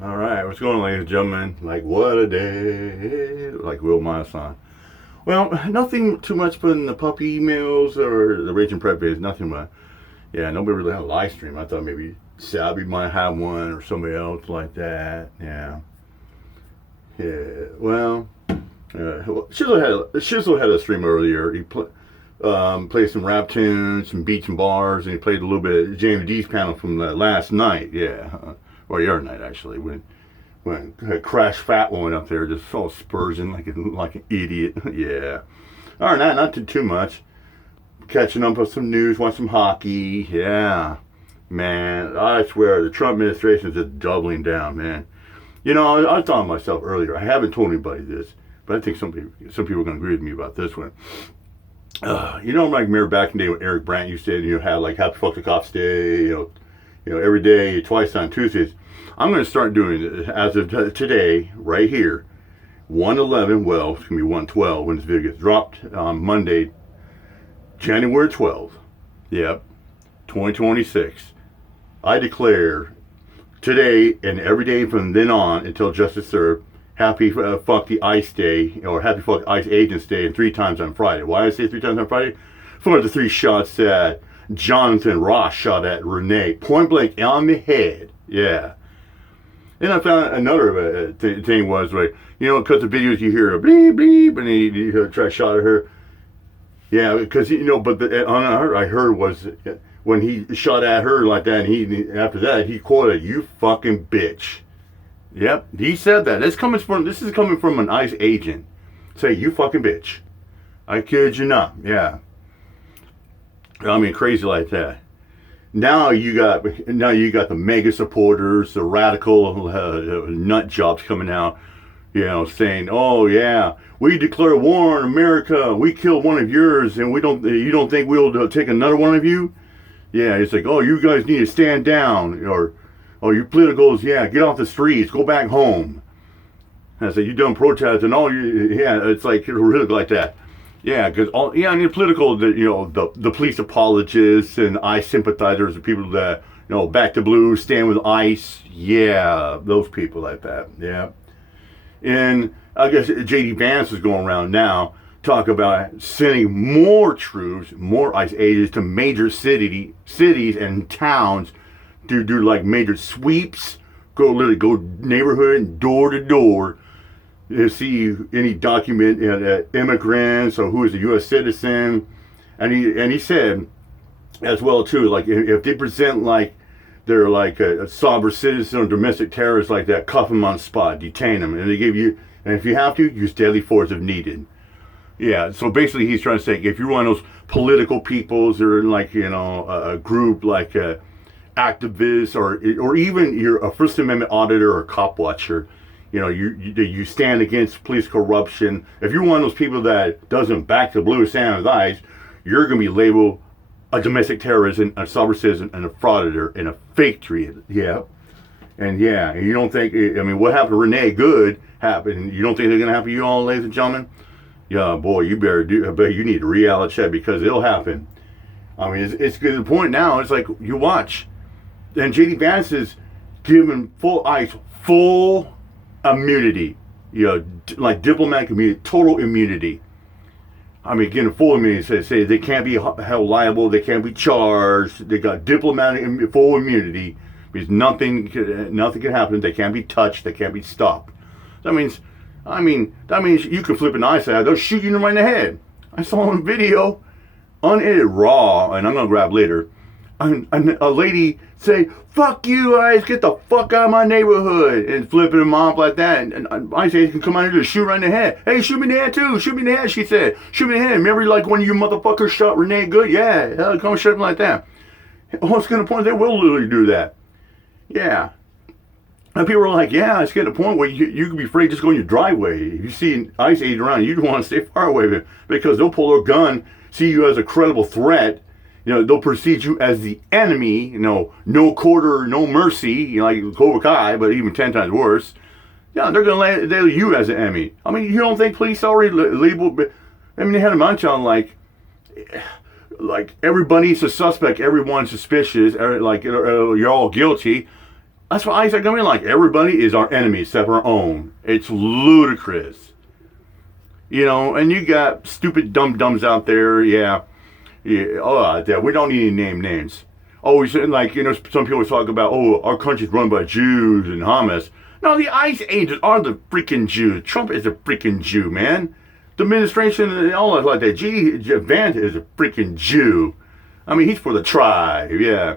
All right, what's going on, ladies and gentlemen? Like, what a day. Like Will Milestone. Well, nothing too much putting the puppy emails or the Raging Prep is nothing but, yeah, nobody really had a live stream. I thought maybe Sabby might have one or somebody else like that. Yeah. Yeah, well, Shizzle had a stream earlier. He played some rap tunes, some beats and bars, and he played a little bit of James D's panel from last night. Yeah, or the other night actually when Crash Fat One up there just all Spurgeon like an idiot. Yeah. All right, not too much. Catching up with some news, watch some hockey. Yeah, man, I swear the Trump administration is just doubling down, man. You know, I was telling myself earlier. I haven't told anybody this, but I think some people are going to agree with me about this one. You know, like remember back in the day when Eric Brandt used to, have like Happy Fuck the Cops Day, every day, twice on Tuesdays. I'm going to start doing it as of today, right here, 111. Well, it's going to be 112 when this video gets dropped on Monday, January 12th. Yep, 2026. I declare today and every day from then on until justice served, Happy Fuck the ICE Day, or Happy Fuck ICE Agents Day, and 3 times on Friday. Why did I say 3 times on Friday? For the 3 shots that Jonathan Ross shot at Renee, point blank on the head. Yeah. Then I found another thing was like, because the videos you hear a bleep bleep, and he try to shot at her. Yeah, because but I heard was when he shot at her like that, and he after that he quoted, "You fucking bitch." Yep, he said that. This is coming from an ICE agent. Say, "You fucking bitch." I kid you not. Yeah. I mean, crazy like that. Now you got the mega supporters, the radical nut jobs coming out, saying, "Oh yeah, we declare war on America. We killed one of yours, and you don't think we'll take another one of you?" Yeah, it's like, "Oh, you guys need to stand down," or, "Oh, you politicals, yeah, get off the streets, go back home." And I said, "You done protesting? Oh, yeah." It's like really like that. Yeah, because political, the police apologists and ICE sympathizers, the people that back to blue, stand with ICE. Yeah, those people like that. Yeah, and I guess JD Vance is going around now talk about sending more troops, more ICE agents to major cities and towns to do like major sweeps, go neighborhood door to door to see any document immigrants or who is a U.S. citizen, and he said as well too, like if they present like they're like a sovereign citizen or domestic terrorist like that, cuff them on the spot, detain them, and and if you have to, use deadly force if needed. Yeah, so basically he's trying to say if you're one of those political peoples or in like a group like activists or even you're a First Amendment auditor or cop watcher, you stand against police corruption. If you're one of those people that doesn't back the blue stand with ICE, you're going to be labeled a domestic terrorist, and a sovereign citizen, and a frauditor, and a fake tree. Yeah. And yeah, you don't think, what happened to Renee Good happened. You don't think they're going to happen to you all, ladies and gentlemen? Yeah, boy, you you need to reality check because it'll happen. I mean, it's to the point now, it's like, you watch. And JD Vance is giving full ICE, full immunity, like diplomatic immunity, total immunity. I mean, getting full immunity, say they can't be held liable, they can't be charged, they got diplomatic full immunity because nothing can happen, they can't be touched, they can't be stopped. That means you can flip an eyesight, they'll shoot you right in the head. I saw on video, unedited raw, and I'm gonna grab later, a lady say, "Fuck you, ICE, get the fuck out of my neighborhood," and flipping them off like that. And ICE can come out here and shoot right in the head. "Hey, shoot me in the head too, shoot me in the head," she said. "Shoot me in the head. Remember like when you motherfuckers shot Renee Good? Yeah, hell, come shoot him like that." What's going to point? They will literally do that. Yeah. And people are like, yeah, it's getting to the point where you can be afraid just go in your driveway. If you see an ICE agent around, you want to stay far away from it because they'll pull their gun, see you as a credible threat. They'll perceive you as the enemy, no quarter, no mercy, like Cobra Kai, but even 10 times worse. Yeah, they're going to label you as an enemy. I mean, you don't think police already labeled, they had a bunch on like everybody's a suspect, everyone's suspicious, like you're all guilty. That's why Isaac, I mean, like, everybody is our enemy except our own. It's ludicrous. You know, and you got stupid dum-dums out there, yeah. Yeah, we don't need any name names. Always, like, you know, some people talk about, oh, our country's run by Jews and Hamas. No, the ICE agents are the freaking Jews. Trump is a freaking Jew, man. The administration and all that like that. Vance is a freaking Jew. I mean, he's for the tribe, yeah.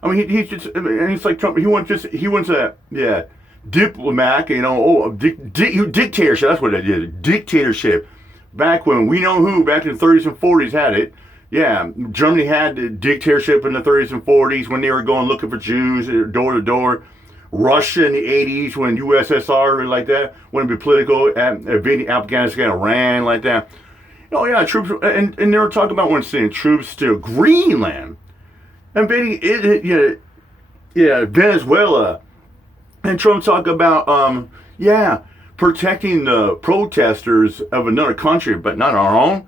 I mean, he's just, and it's like Trump. He wants a, yeah, diplomat. You know, dictatorship. That's what it is. Dictatorship. Back when we know who, back in the 30s and 40s had it. Yeah, Germany had dictatorship in the 30s and 40s when they were going looking for Jews door to door. Russia in the 80s when USSR like that, when it be political, Afghanistan, Iran like that. Oh yeah, troops, and they were talking about when sending troops to Greenland. Invading Venezuela, and Trump talked about protecting the protesters of another country, but not our own.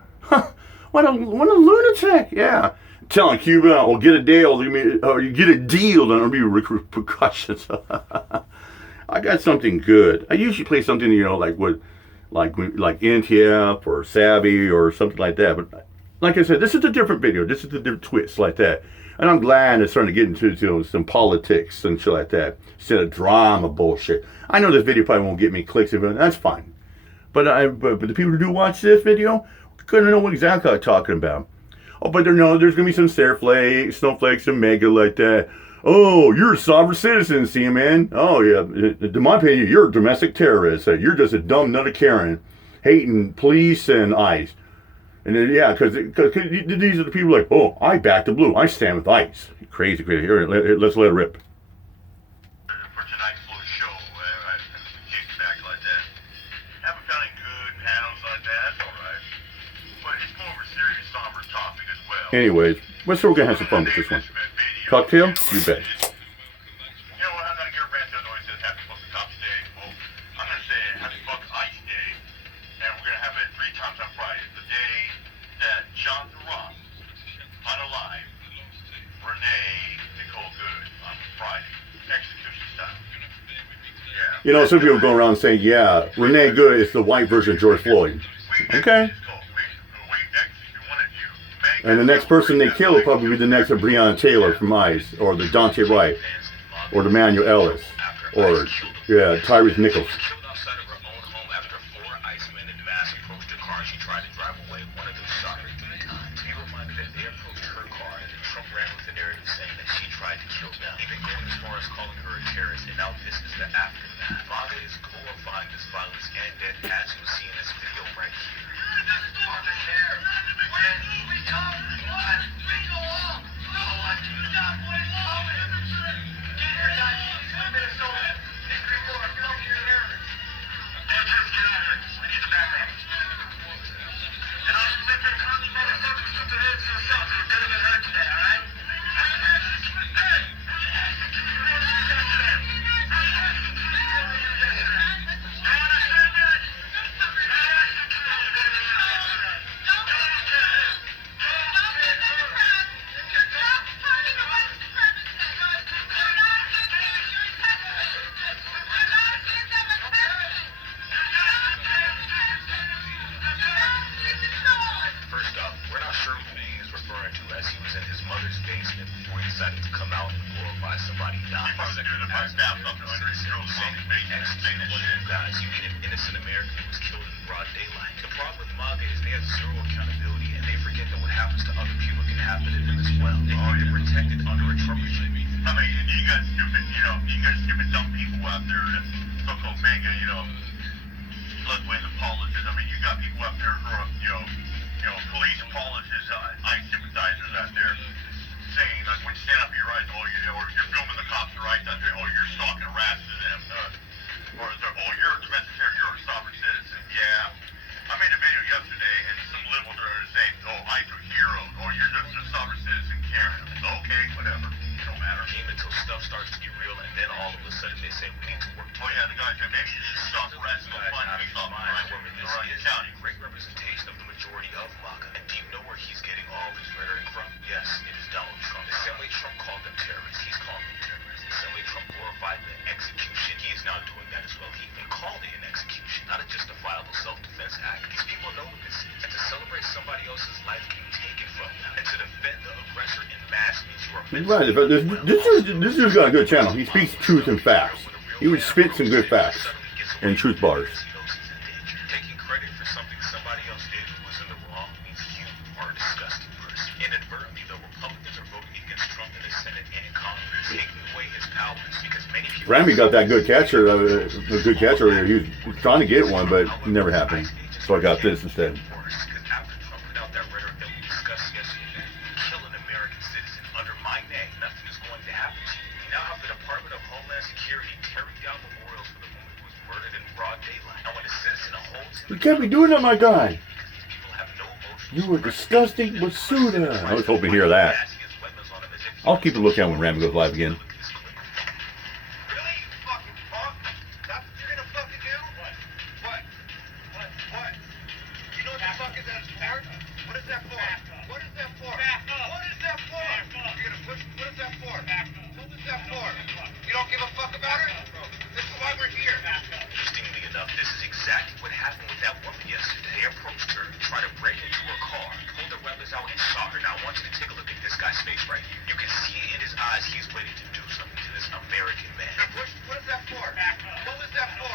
What a lunatic! Yeah, telling Cuba, "Well, get a deal, or you get a deal, then there'll be repercussions." I got something good. I usually play something, you know, like NTF or Savvy or something like that. But like I said, this is a different video. This is a different twist like that. And I'm glad it's starting to get into some politics and shit like that instead of drama bullshit. I know this video probably won't get me clicks, but that's fine. But the people who do watch this video couldn't know what exactly I'm talking about. Oh, but there's gonna be some snowflakes and mega like that. Oh, you're a sovereign citizen, see, man. Oh yeah, in my opinion, you're a domestic terrorist. You're just a dumb nut of Karen, hating police and ICE. And then, yeah, because these are the people like, oh, I back the blue. I stand with ICE. Crazy. Here, let's let it rip. For tonight's little show, kick back like that. Haven't found any good panels like that. That's all right. But it's more of a serious, somber topic as well. Anyways, we're going to have some fun with this one. Cocktail? You bet. You know what? I'm not going to get rant on says Happy Fuck the Cops Day. Well, I'm going to say Happy Fuck Ice Day. And we're going to have it 3 times on Friday. The day that Jonathan Ross, unalive, Renee Nicole Good on Friday. Execution style. Yeah. You know, some people go around saying, yeah, Renee Good is the white version of George Floyd. Okay. And the next person they kill will probably be the next Breonna Taylor from ICE, or the Dante Wright, or the Manuel Ellis, or, Tyrese Nichols. Yes, it is Donald Trump. The same way Trump called them terrorists, he's calling them terrorists. same way Trump glorified the execution, he is now doing that as well. He even called it an execution, not a justifiable self-defense act. These people know what this is. And to celebrate somebody else's life being taken from them, and to defend the aggressor in mass means you are Right, this dude's got a good channel. He speaks truth and facts. He would spit some good facts and truth bars. Taking credit for something somebody else did who was in the wrong means you are a disgusting person. Inadvertently, though, Republicans are voting against Trump in the Senate and in Congress, taking away his powers because many people... Ramey got that good catcher, a good catcher. He was trying to get one, but it never happened. So I got this instead. Because after Trump put out that rhetoric that we discussed yesterday, kill an American citizen under my name, nothing is going to happen to you. We now have the Department of Homeland Security tearing down memorials for the woman who was murdered in broad daylight. And when a citizen holds... You can't be doing that, my guy. Because these people have no emotion. You were disgusting Basuda. I was hoping to hear that. I'll keep a lookout when Ramey goes live again. Really? You fucking punk? That's what you're gonna fucking do? What? What? What? You know what the fuck is that for? What is that for? What is that for? What is that for? You're gonna push? What is that for? What is that for? You don't give a fuck about her? This is why we're here. Interestingly enough, this is exactly what happened with that woman yesterday. They approached her, tried to break into her car, pulled their weapons out and shot her. Now I want you to take a look at this guy's face right here. You can see in his eyes he's waiting to do something to this American man. What is that for? What was that for?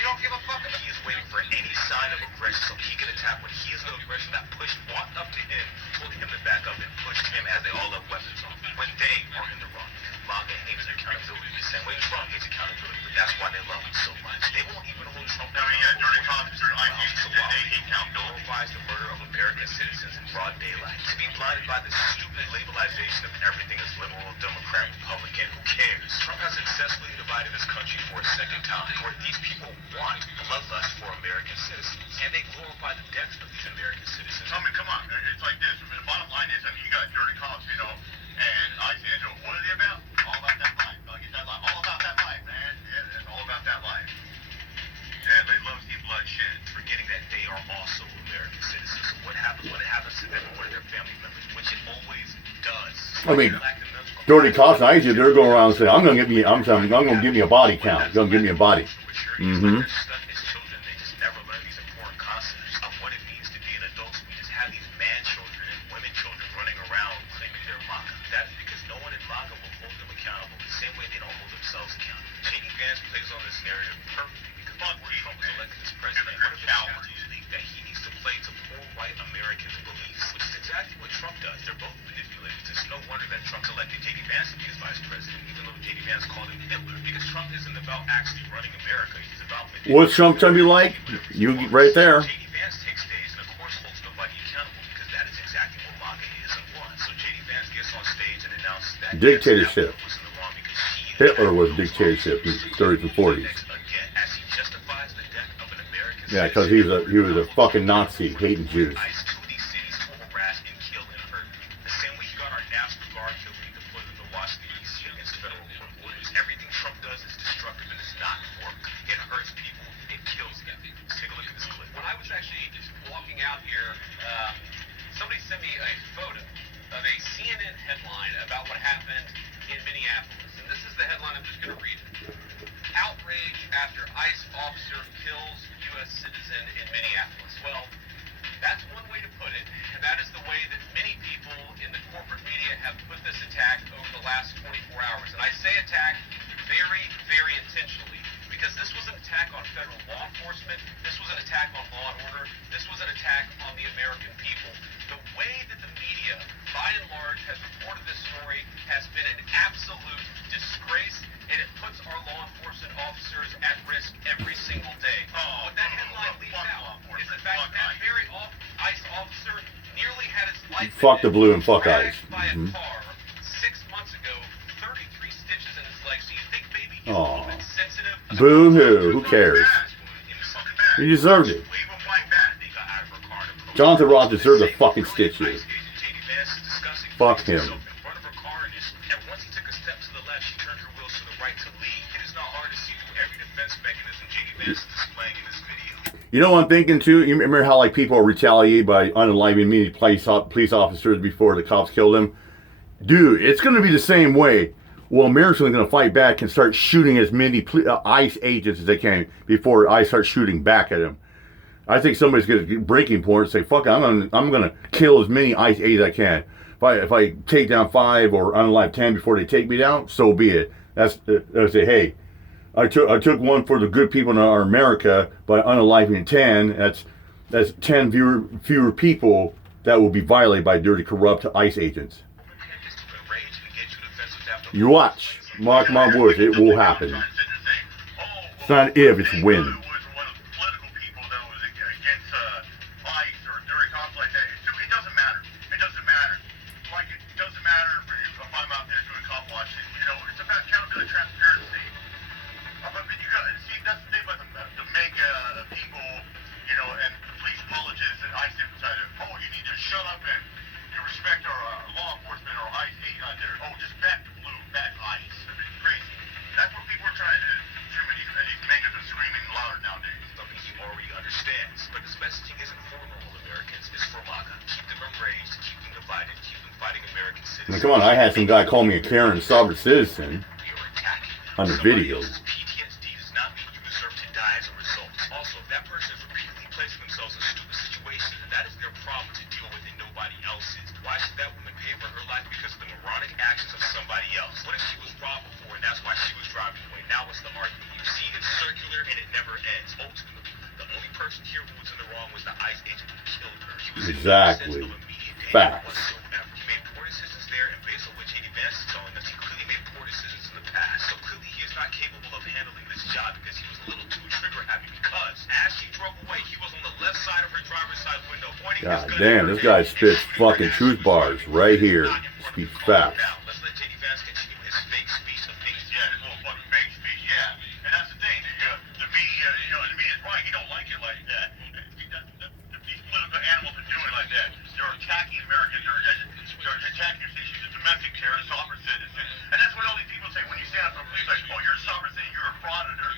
You don't give a fuck about... He is waiting for any sign of aggression so he can attack when he is the aggressor that walked up to him, told him to back up and pushed him as they all have weapons on. When they are in the wrong. MAGA hates accountability the same way Trump hates accountability, but that's why they love him so much. They won't even hold Trump down. Dirty cops are I hate accountability. Glorifies the murder of American citizens in broad daylight. To be blinded by the stupid labelization of everything as liberal, Democrat, Republican, who cares? Trump has successfully divided this country for a second time, where these people want bloodlust for American citizens, and they glorify the deaths of these American citizens. I mean, come on, it's like this. I mean, the bottom line is, you got dirty cops, and I say, what are they about? All about that life. I'll get that life. All about that life, man. Yeah, it's all about that life. Yeah, they love to see bloodshed, forgetting that they are also American citizens. So what happens when it happens to them or one of their family members, which it always does. I mean, dirty cops, they're going around saying, I'm gonna give me a body count. Gonna give me a body. Mm-hmm. They just never learn these important concepts of what it means to be an adult. So we just have these man children and women children running around claiming they're MAGA. That's because no one in MAGA will hold them accountable the same way they don't hold themselves accountable. J.D. Vance plays on this narrative perfectly because before Trump was elected as president, one of his challenges is that he needs to play to poor white Americans' beliefs, which is exactly what Trump does. They're both manipulated. It's no wonder that Trump's elected J.D. Vance to be his vice president, even though J.D. Vance called him Hitler, because Trump isn't about actually running America. He's about manipulating. What's Trump trying to be like? You right there. J.D. Vance takes stage and of course holds nobody accountable because that is exactly what MAGA is and wants. So J.D. Vance gets on stage and announces that Dictatorship. Hitler was dictatorship in the 30s and 40s. Yeah, because he was a fucking Nazi hating Jews. Everything Trump does is destructive and it's not work. It hurts people. It kills them. Let's take a look at this clip. When I was actually just walking out here, somebody sent me a photo of a CNN headline about what happened in Minneapolis. And this is the headline. I'm just going to read it. Outrage after ICE officer kills U.S. citizen in Minneapolis. Well, that's one way to put it, and that is the way that many people in the corporate media have put this attack over the last 24 hours. And I say attack very, very intentionally, because this was an attack on federal law enforcement, this was an attack on law and order, this was an attack on the American people. The way that the media, by and large, has reported this story has been an absolute disgrace, and it puts our law enforcement officers at risk every single day. What that headline leaves out is the fact that that very ICE officer nearly had his life Fuck the blue and fuck ICE. by a car 6 months ago, 33 stitches in his leg. So you think maybe he's a Aw. little bit sensitive? Boo-hoo. Who cares? He deserved it. Jonathan Roth deserved a fucking stitch here. Fuck him. You know what I'm thinking too? You remember how like people retaliate by unaliving many police officers before the cops kill them? Dude, it's going to be the same way well, Americans are going to fight back and start shooting as many ICE agents as they can before ICE starts shooting back at them. I think somebody's going to get breaking point and say, "Fuck it, I'm gonna kill as many ICE agents as I can. If I take down 5 or unalive 10 before they take me down, so be it." I say, hey, I took one for the good people in our America by unaliving 10. That's 10 fewer people that will be violated by dirty, corrupt ICE agents. You watch, mark my words, it will happen. It's not if, it's when. Now, come on, I had some guy call me a Karen sovereign citizen on the video. PTSD does not mean you deserve to die as a result. Also, that person is repeatedly placing themselves in stupid situations, and that is their problem to deal with and nobody else's. Why should that woman pay for her life because of the moronic actions of somebody else? What if she was robbed before and that's why she was driving away? Now what's the argument? You see, it's circular and it never ends. Ultimately, the only person here who was in the wrong was the ICE agent who killed her. He was exactly. Facts. He made poor decisions there, and based on what J.D. Vance is telling us, he clearly made poor decisions in the past. So clearly he is not capable of handling this job because he was a little too trigger happy, because as she drove away, he was on the left side of her driver's side window pointing God damn, this guy spits fucking truth bars right here. Speaks facts. Let's let J.D. Vance continue his fake speech of things. Yeah, his little fucking fake speech, yeah. And that's the thing, the media, the media's right, he don't like it like that. These political animals are doing it like that. They're attacking Americans, they're attacking your station, a domestic terrorist, sovereign citizen. And that's what all these people say when you stand up for police, like, oh, you're a sovereign citizen, you're a frauditor.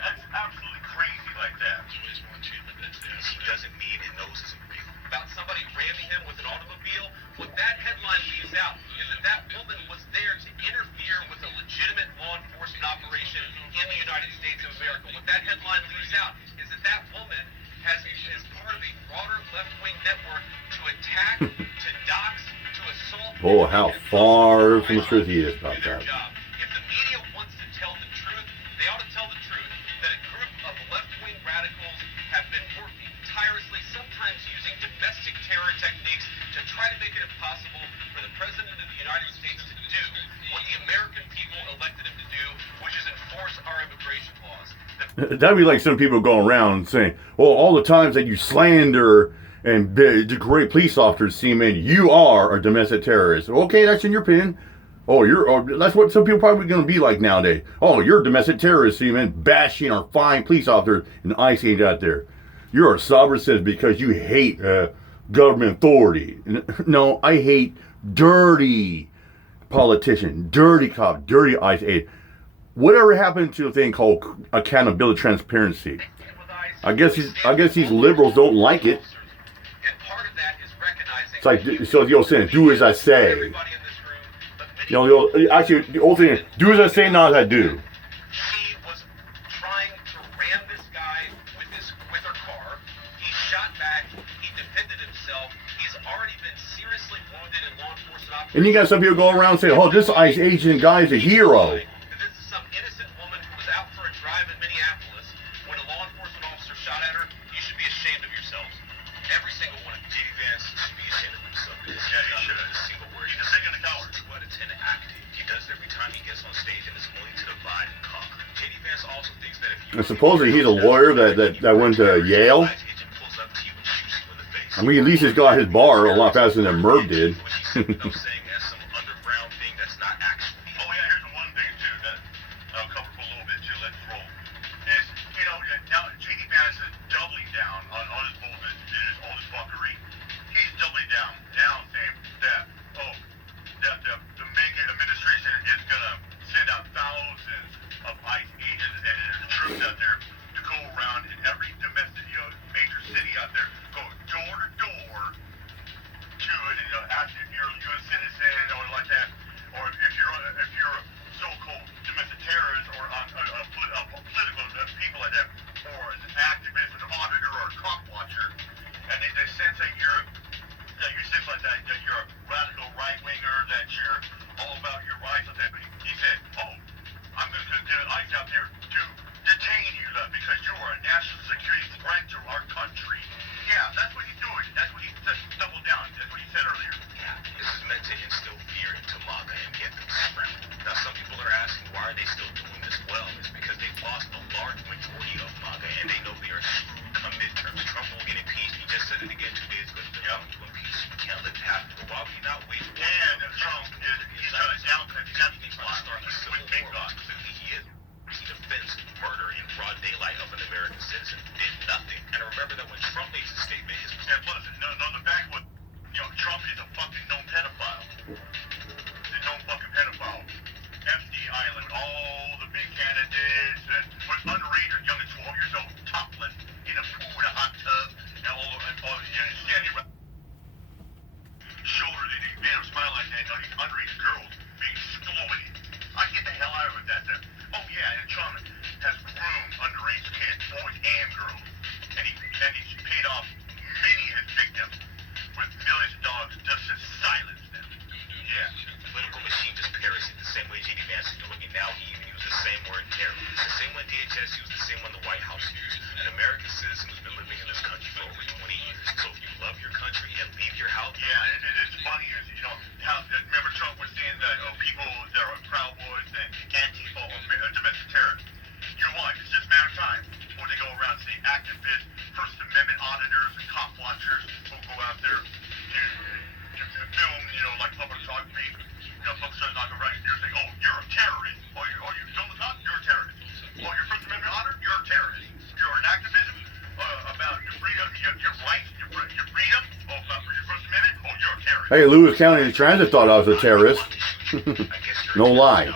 That's absolutely crazy like that. He doesn't mean and knows isn't real. About somebody ramming him with an automobile, what that headline leaves out is that woman was there to interfere with a legitimate law enforcement operation in the United States of America. What that headline leaves out is that woman is part of a broader left-wing network to attack, to dox, to assault. Oh, how far from the truth he is about that. If the media wants to tell the truth, they ought to tell the truth that a group of left-wing radicals have been working tirelessly, sometimes using domestic terror techniques to try to make it impossible for the President of the United States to do what the American people elected him to do, which is enforce our immigration laws. That'd be like some people going around saying, well, all the times that you slander and degrade police officers, Seaman, you are a domestic terrorist. Okay, that's in your opinion. That's what some people probably going to be like nowadays. Oh, you're a domestic terrorist, Seaman, bashing our fine police officers and ICE agents out there. You're a sovereign citizen because you hate government authority. No, I hate dirty politicians, dirty cops, dirty ICE agents. Whatever happened to a thing called accountability, transparency? I guess these liberals don't like it. It's like, so the old saying, do as I say. Actually, the old thing is, do as I say, not as I do. She was trying to ram this guy with her car. He shot back. He defended himself. He's already been seriously wounded in law enforcement operations. And you got some people going around saying, oh, this ICE agent guy is a hero. And supposedly he's a lawyer that went to Yale. I mean, at least he's got his bar a lot faster than Merv did. ICE out there to detain you, because you are a national security threat to our country. Yeah, that's what he's doing. That's what he said. Double down. That's what he said earlier. Yeah, this is meant to instill fear into MAGA and get them scrambled. Now, some people are asking, why are they still doing this? Well, it's because they've lost a large majority of MAGA, and they know they are screwed come midterms. Trump will get impeached. He just said it again 2 days ago. They're going to impeach. We can't let it happen. But why would he not wait? And Trump he's trying to downplay the plot with big guns. He is. He defends murder in broad daylight of an American citizen. Did nothing. And remember that when Trump makes a statement, his listen, the fact was, Trump is a fucking known pedophile. He's a known fucking pedophile. Epstein Island, all the big candidates, and was underage or young as 12 years old, topless, in a pool, in a hot tub, and all standing around. Shoulder, they made him smile like that. These underage girls being exploited. I get the hell out of that there. Oh yeah, and Trump has groomed underage kids, boys and girls, and he's paid off many of his victims with millions of dollars just to silence them. Yeah, the political machine just parrots it the same way J.D. Vance is doing it now. He even used the same word terrorist, the same one DHS used, the same one the White House used. An American citizen who's been living in this country for over 20 years. So if you love your country and leave your house, yeah, it's funny is how remember Trump was saying that people that are Proud Boys and Antifa are domestic terrorists. You're right. It's just a matter of time when they go around and say activists, First Amendment auditors, and cop watchers will go out there to film, like public photography. Public photography, right? You're saying, oh, you're a terrorist. Oh, you film the cop, you're a terrorist. Oh, you're First Amendment auditor, you're a terrorist. You're an activism about your freedom, your rights, your freedom. Oh, about your First Amendment. Oh, you're a terrorist. Hey, Lewis County Transit thought I was a terrorist. No lie.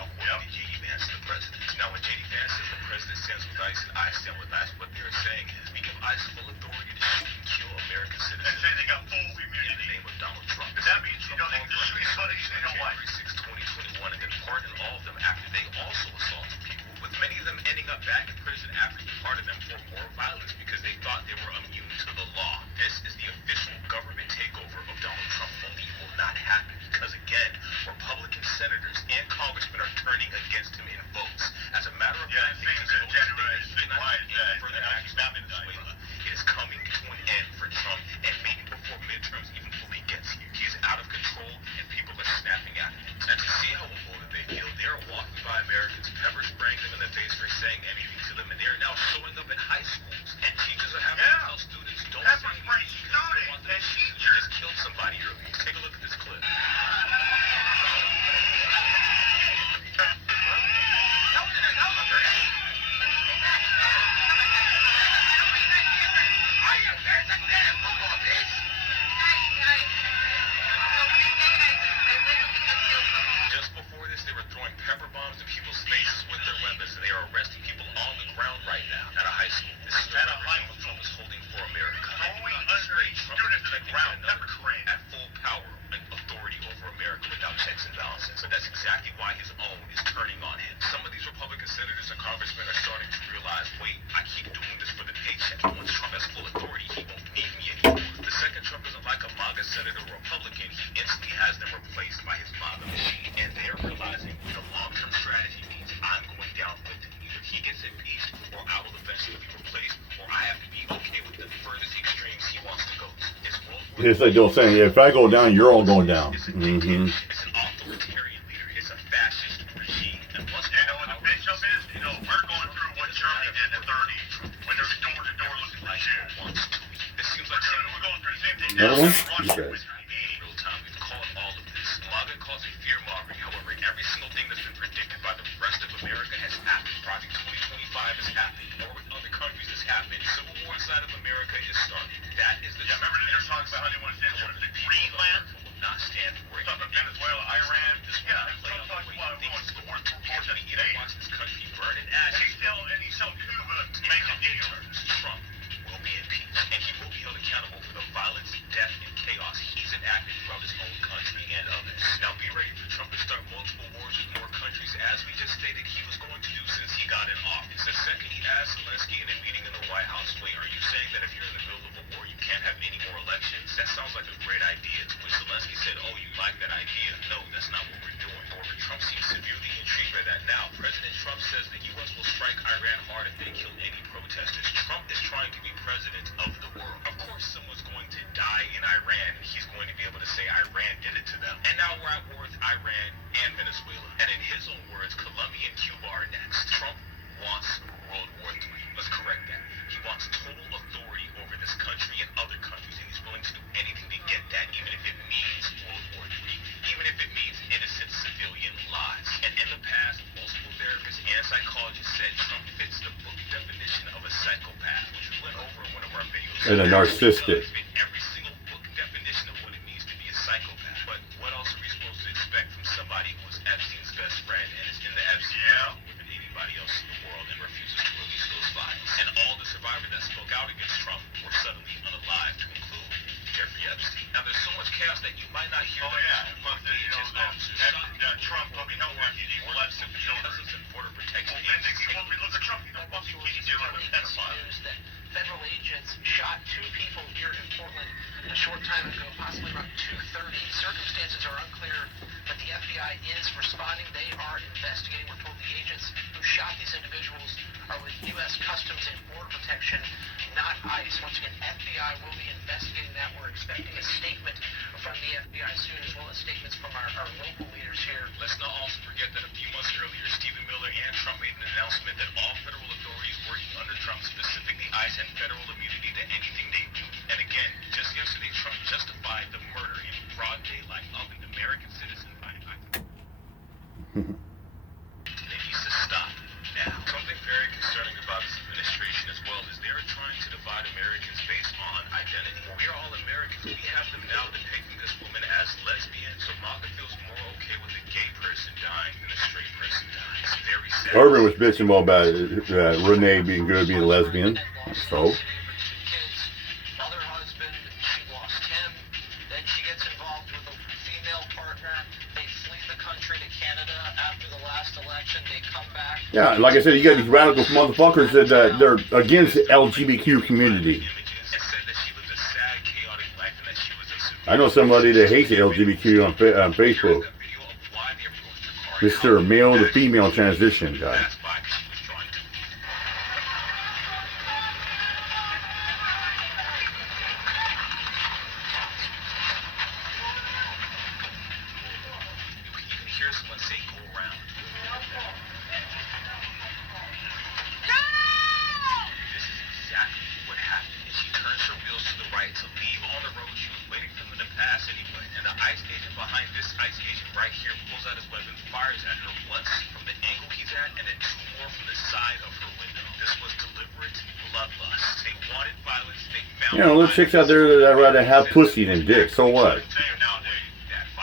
It's like they'll say, if I go down, you're all going down. Mm-hmm. It's an authoritarian leader. It's a fascist regime. And once what the bitch up is, we're going through what Germany did in the 30s when there's door-to-door looking for shit. It seems like we're going through the same thing Another now. one? Russia Okay. with real time. We've called all of this. MAGA calls it fear-mongering. However, every single thing that's been predicted by the rest of America has happened. Project 2025 has happened. War with other countries has happened. Civil war inside of America is starting. That is the remember they were talking about how they want to stand for the Greenland? will not stand for it. Talking about Venezuela, Iran. Trump talks about we want the worst proportion of today. Watch this country burn and ash. And he's telling Cuba to make a deal. Trump will be impeached, and he will be held accountable for the violence, death, and chaos he's enacted throughout his own country and others. Now be ready for Trump to start multiple wars with more countries, as we just stated he was going to do since he got in office. The second he asked Zelensky in a meeting in the White House, wait, are you saying that if you're in the middle of a war, you can't have any more elections? That sounds like a great idea. To which Zelensky said, oh, you like that idea? No, that's not what we're doing. However, Trump seems severely intrigued by that. Now, President Trump says the U.S. will said Trump fits the book definition of a psychopath, which we went over in one of our videos. And a narcissistic. Every single book definition of what it means to be a psychopath. But what else are we supposed to expect from somebody who was Epstein's best friend and is in the Epstein more than anybody else in the world and refuses to release those files? And all the survivors that spoke out against Trump were suddenly unalive, to include Jeffrey Epstein. Now there's so much chaos that you might not hear. Oh yeah, but Trump, he don't want you to let some children. And border protection. Well, we look at Trump, he don't want you to deal with a pedophile. That federal agents shot 2 people here in Portland a short time ago, possibly around 2:30. Circumstances are unclear, but the FBI is responding. They are investigating. We're told the agents who shot these individuals are with U.S. Customs and Border Protection, not ICE. Once again, FBI will be investigating that. We're expecting a statement from the FBI soon, as well as statements from our local leaders here. Let's not also forget that a few months earlier, Stephen Miller and Trump made an announcement that all federal authorities working under Trump, specifically ICE, had federal immunity to anything they do. And again, just yesterday, Trump justified the murder in broad daylight of an American citizen by an It needs to stop now. Something very concerning about this administration as well is they're trying to divide Americans based on identity. We are all Americans. We have them now depicting this woman as lesbian, so MAGA feels more okay with a gay person dying than a straight person dying. It's very sad. Urban was bitching more about Renee being good, being a lesbian. So. Other husband, she lost him. Then she gets involved with a female partner. They flee the country to Canada after the last election. They come back. Yeah, like I said, you got these radical motherfuckers that they're against the LGBTQ community. I know somebody that hates the LGBTQ on Facebook. Mr. Male to Female Transition guy. Hear someone say, "Go around." This is exactly what happened. And she turns her wheels to the right to leave on the road she was waiting for them to pass anyway. And the ICE agent behind this ICE agent right here pulls out his weapon, fires at her once from the angle he's at, and then 2 more from the side of her window. This was deliberate bloodlust. They wanted violence. They found. You know, little chicks out there that I'd rather have pussy than dick. So what?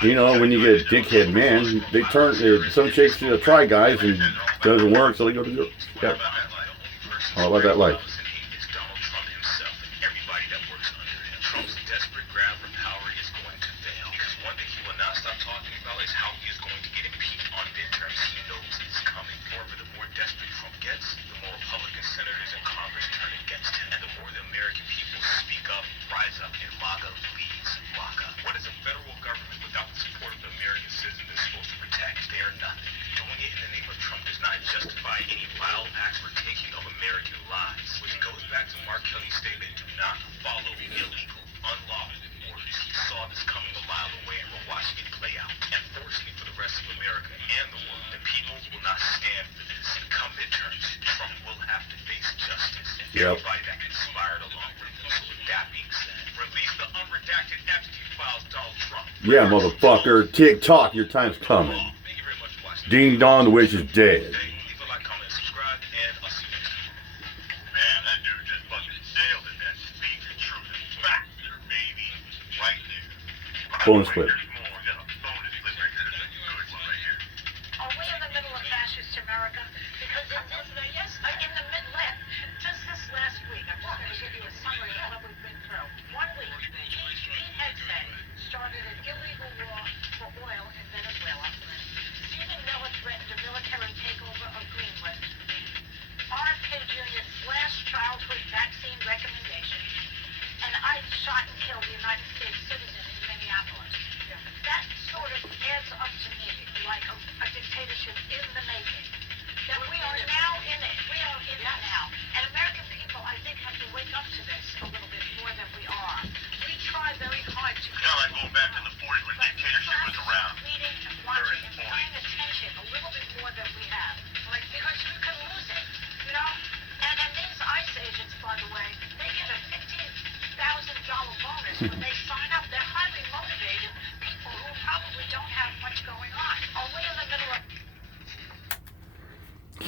You know, when you get a dickhead man, they turn. Some chicks try guys and doesn't work, so they go to girls. Yeah. How about that life? It's Donald Trump himself and everybody that works under him. Trump's desperate grab for power is going to fail. Because one thing he will not stop talking about is how he is going to get impeached on midterms. He knows it's coming. However, the more desperate Trump gets, the more Republican senators in Congress turn against him. And the more the American people speak up, rise up, and MAGA leads MAGA. What is a federal government without the support of the American citizens is supposed to protect? They are nothing. Doing it in the name of Trump does not justify any vile acts for taking of American lives. Which goes back to Mark Kelly's statement, do not follow illegal, unlawful orders. He saw this coming a mile away and we're watching it play out. And fortunately for the rest of America and the world, the people will not stand for this. Come midterms, Trump will have to face justice. And everybody that conspired along with him. So with that being said, release the unredacted Epstein files, Donald Trump. Yeah, motherfucker. TikTok, your time's coming. Thank you very much for watching. Ding dong, the witch is dead. Leave a like, comment, subscribe, and I'll see you next time. Man, that dude just fucking sailed in that speech of truth and fact there, baby. Right there. Bonus clip. There's more. We got a bonus clip right there. That's a good one right here. Are we in the middle of fascist America? Because in the mid-left, just this last week, I'm just going to give you a summary of what we've been through. 1 week, Pete Hegseth started an illegal war for oil in Venezuela. Stephen Miller threatened a military takeover of Greenland. RFK Jr. slashed childhood vaccine recommendations. And I shot and killed a United States citizen in Minneapolis. That sort of adds up to me like a dictatorship in the making. That we are now in it. We are in it now. And American people, I think, have to wake up to this a little bit more than we are. We try very hard to... Kind of like going back in the 40s when dictatorship was around. Reading and watching and paying attention a little bit more than we have. Like, because you can lose it, you know? And these ICE agents, by the way, they get a $15,000 bonus when they sign up. They're highly motivated people who probably don't have much going on. Are we in the middle of...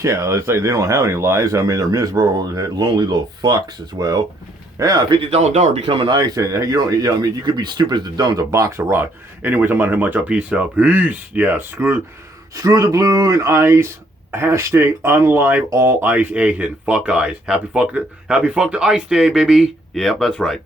Yeah, it's like they don't have any lives. I mean, they're miserable, lonely little fucks as well. Yeah, $50 becoming ice, and you don't. I mean, you could be stupid as the dumb as a box of rocks. Anyways, I'm gonna have much up. Peace out. Peace. Yeah, screw the blue and ice. Hashtag unlive all ice Asian. Fuck ice. Happy fuck the ice day, baby. Yep, that's right.